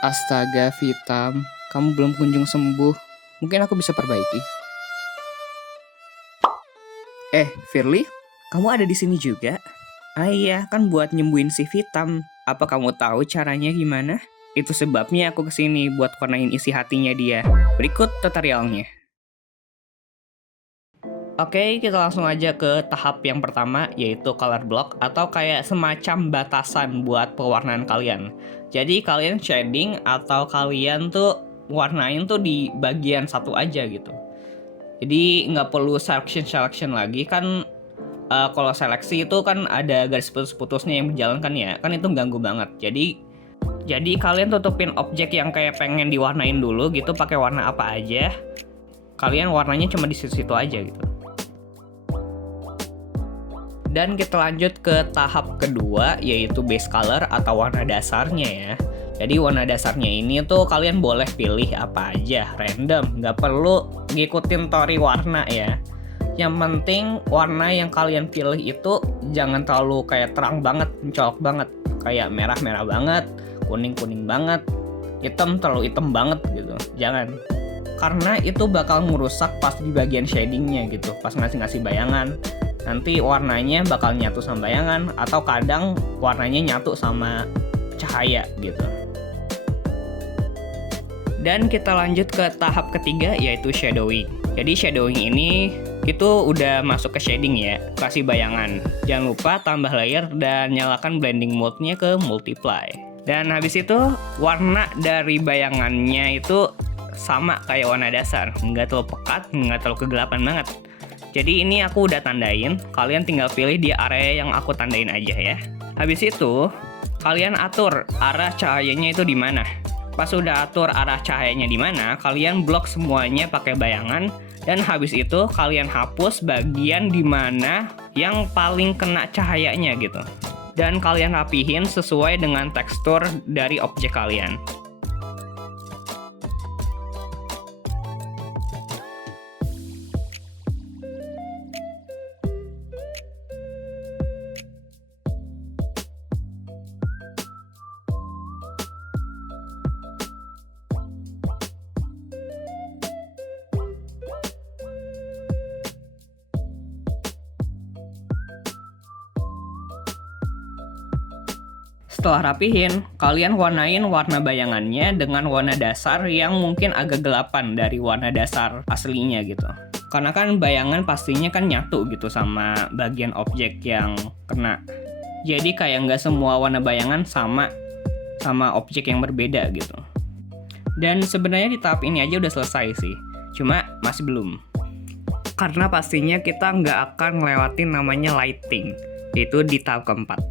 Astaga, Vitam, kamu belum kunjung sembuh. Mungkin aku bisa perbaiki. Firly, kamu ada di sini juga? Ah iya, kan buat nyembuhin si Vitam. Apa kamu tahu caranya gimana? Itu sebabnya aku kesini buat warnain isi hatinya dia. Berikut tutorialnya. Oke, kita langsung aja ke tahap yang pertama, yaitu color block atau kayak semacam batasan buat pewarnaan kalian. Jadi kalian shading atau kalian tuh warnain tuh di bagian satu aja gitu. Jadi nggak perlu selection lagi kan. Kalau seleksi itu kan ada garis putus-putusnya yang berjalan kan ya, kan itu ganggu banget. Jadi kalian tutupin objek yang kayak pengen diwarnain dulu gitu pakai warna apa aja. Kalian warnanya cuma di situ-situ aja gitu. Dan kita lanjut ke tahap kedua, yaitu base color atau warna dasarnya ya. Jadi warna dasarnya ini tuh kalian boleh pilih apa aja, random, nggak perlu ngikutin tori warna ya. Yang penting warna yang kalian pilih itu jangan terlalu kayak terang banget, mencolok banget, kayak merah banget, kuning banget, hitam terlalu hitam banget gitu. Jangan. Karena itu bakal ngerusak pas di bagian shadingnya gitu, pas ngasih bayangan. Nanti warnanya bakal nyatu sama bayangan, atau kadang warnanya nyatu sama cahaya gitu. Dan kita lanjut ke tahap ketiga, yaitu shadowing. Jadi shadowing ini itu udah masuk ke shading ya, kasih bayangan. Jangan lupa tambah layer dan nyalakan blending mode-nya ke multiply. Dan habis itu warna dari bayangannya itu sama kayak warna dasar, nggak terlalu pekat, nggak terlalu kegelapan banget. Jadi ini aku udah tandain, kalian tinggal pilih di area yang aku tandain aja ya. Habis itu kalian atur arah cahayanya itu di mana. Pas udah atur arah cahayanya di mana, kalian blok semuanya pakai bayangan. Dan habis itu kalian hapus bagian di mana yang paling kena cahayanya gitu. Dan kalian rapihin sesuai dengan tekstur dari objek kalian. Setelah rapihin, kalian warnain warna bayangannya dengan warna dasar yang mungkin agak gelapan dari warna dasar aslinya gitu. Karena kan bayangan pastinya kan nyatu gitu sama bagian objek yang kena. Jadi kayak nggak semua warna bayangan sama objek yang berbeda gitu. Dan sebenarnya di tahap ini aja udah selesai sih, cuma masih belum. Karena pastinya kita nggak akan ngelewatin namanya lighting, yaitu di tahap keempat.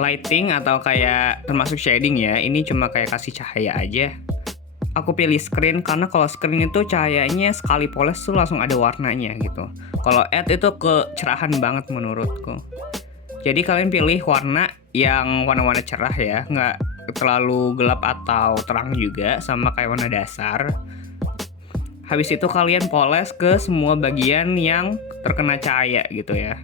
Lighting atau kayak termasuk shading ya, ini cuma kayak kasih cahaya aja. Aku pilih screen karena kalau screen itu cahayanya sekali poles tuh langsung ada warnanya gitu. Kalau add itu kecerahan banget menurutku. Jadi kalian pilih warna yang warna-warna cerah ya, nggak terlalu gelap atau terang juga, sama kayak warna dasar. Habis itu kalian poles ke semua bagian yang terkena cahaya gitu ya.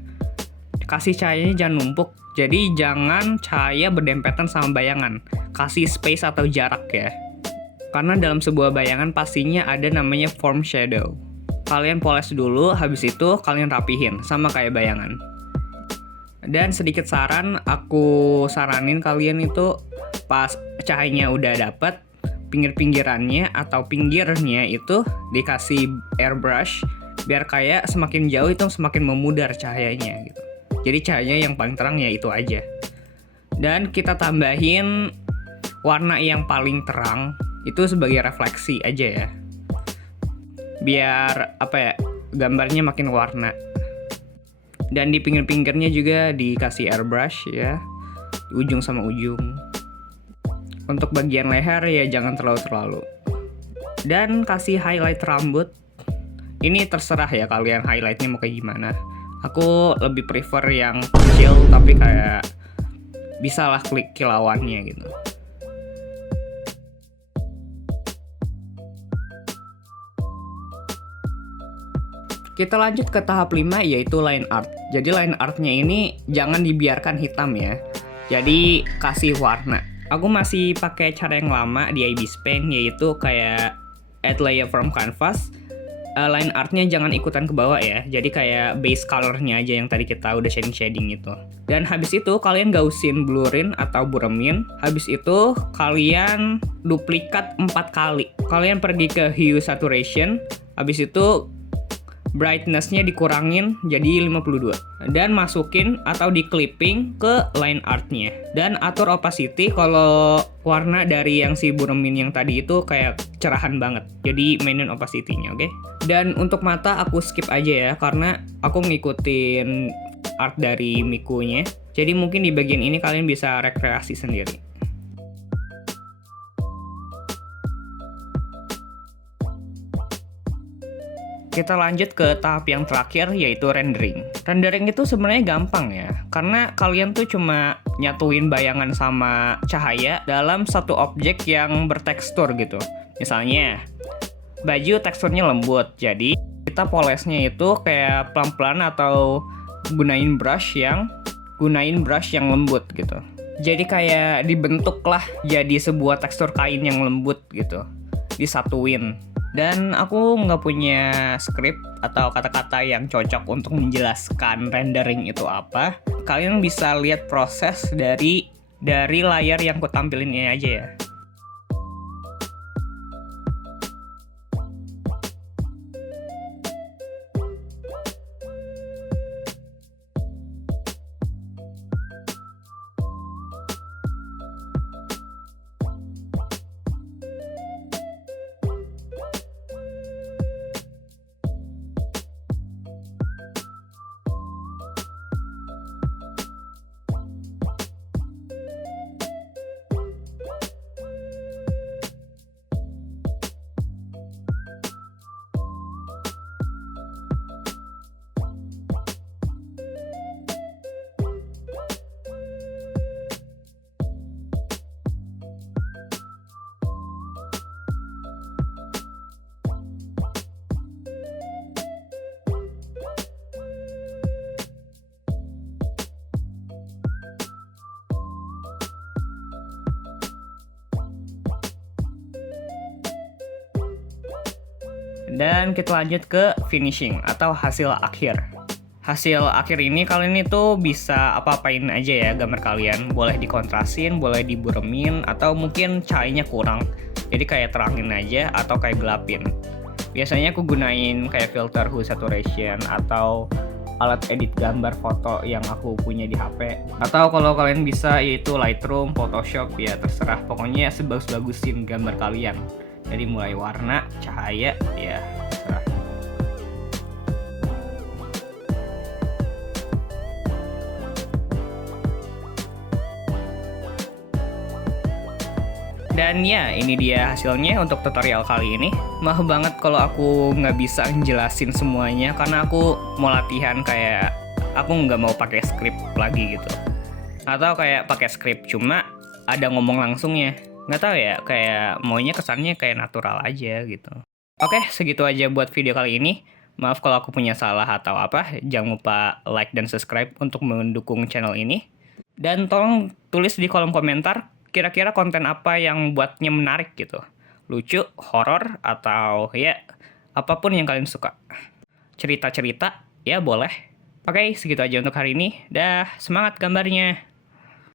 Kasih cahayanya jangan numpuk, jadi jangan cahaya berdempetan sama bayangan. Kasih space atau jarak ya. Karena dalam sebuah bayangan pastinya ada namanya form shadow. Kalian poles dulu, habis itu kalian rapihin, sama kayak bayangan. Dan sedikit saran, aku saranin kalian itu pas cahayanya udah dapet, pinggir-pinggirannya atau pinggirnya itu dikasih airbrush, biar kayak semakin jauh itu semakin memudar cahayanya gitu. Jadi cahayanya yang paling terang ya itu aja. Dan kita tambahin warna yang paling terang itu sebagai refleksi aja ya. Biar gambarnya makin warna. Dan di pinggir-pinggirnya juga dikasih airbrush ya. ujung sama ujung. Untuk bagian leher ya jangan terlalu. Dan kasih highlight rambut. Ini terserah ya kalian highlightnya mau kayak gimana. Aku lebih prefer yang kecil tapi kayak bisalah klik kilauannya gitu. Kita lanjut ke tahap 5 yaitu line art. Jadi line artnya ini jangan dibiarkan hitam ya. Jadi kasih warna. Aku masih pakai cara yang lama di IBIS Paint yaitu kayak add layer from canvas. Line artnya jangan ikutan ke bawah ya. Jadi kayak base colornya aja yang tadi kita udah shading itu. Dan habis itu kalian gausin blurin atau buremin. Habis itu kalian duplikat 4 kali. Kalian pergi ke hue saturation. Habis itu brightness-nya dikurangin jadi 52 dan masukin atau di clipping ke line art-nya dan atur opacity kalau warna dari yang si buremin yang tadi itu kayak cerahan banget, jadi mainin opacity-nya, oke? Dan untuk mata aku skip aja ya karena aku ngikutin art dari Miku-nya, jadi mungkin di bagian ini kalian bisa rekreasi sendiri. Kita lanjut ke tahap yang terakhir yaitu rendering. Rendering itu sebenarnya gampang ya, karena kalian tuh cuma nyatuin bayangan sama cahaya dalam satu objek yang bertekstur gitu. Misalnya, baju teksturnya lembut, jadi kita polesnya itu kayak pelan-pelan atau gunain brush yang lembut gitu. Jadi kayak dibentuk lah jadi sebuah tekstur kain yang lembut gitu, disatuin. Dan aku nggak punya script atau kata-kata yang cocok untuk menjelaskan rendering itu apa. Kalian bisa lihat proses dari layar yang aku tampilin ini aja ya. Dan kita lanjut ke finishing atau hasil akhir. Hasil akhir ini kalian itu bisa apa-apain aja ya gambar kalian. Boleh dikontrasin, boleh diburemin, atau mungkin cahayanya kurang. Jadi kayak terangin aja atau kayak gelapin. Biasanya aku gunain kayak filter hue saturation atau alat edit gambar foto yang aku punya di HP. Atau kalau kalian bisa yaitu Lightroom, Photoshop, ya terserah. Pokoknya sebagus-bagusin gambar kalian. Jadi mulai warna, cahaya, ya terserah. Dan ya, ini dia hasilnya untuk tutorial kali ini. Maaf banget kalau aku nggak bisa ngejelasin semuanya, karena aku mau latihan kayak aku nggak mau pakai skrip lagi gitu. Atau kayak pakai skrip, cuma ada ngomong langsungnya. Nggak tahu ya, kayak maunya kesannya kayak natural aja gitu. Oke, segitu aja buat video kali ini. Maaf kalau aku punya salah atau apa. Jangan lupa like dan subscribe untuk mendukung channel ini. Dan tolong tulis di kolom komentar kira-kira konten apa yang buatnya menarik gitu. Lucu, horor, atau ya apapun yang kalian suka. Cerita-cerita, ya boleh. Oke, segitu aja untuk hari ini. Dah, semangat gambarnya!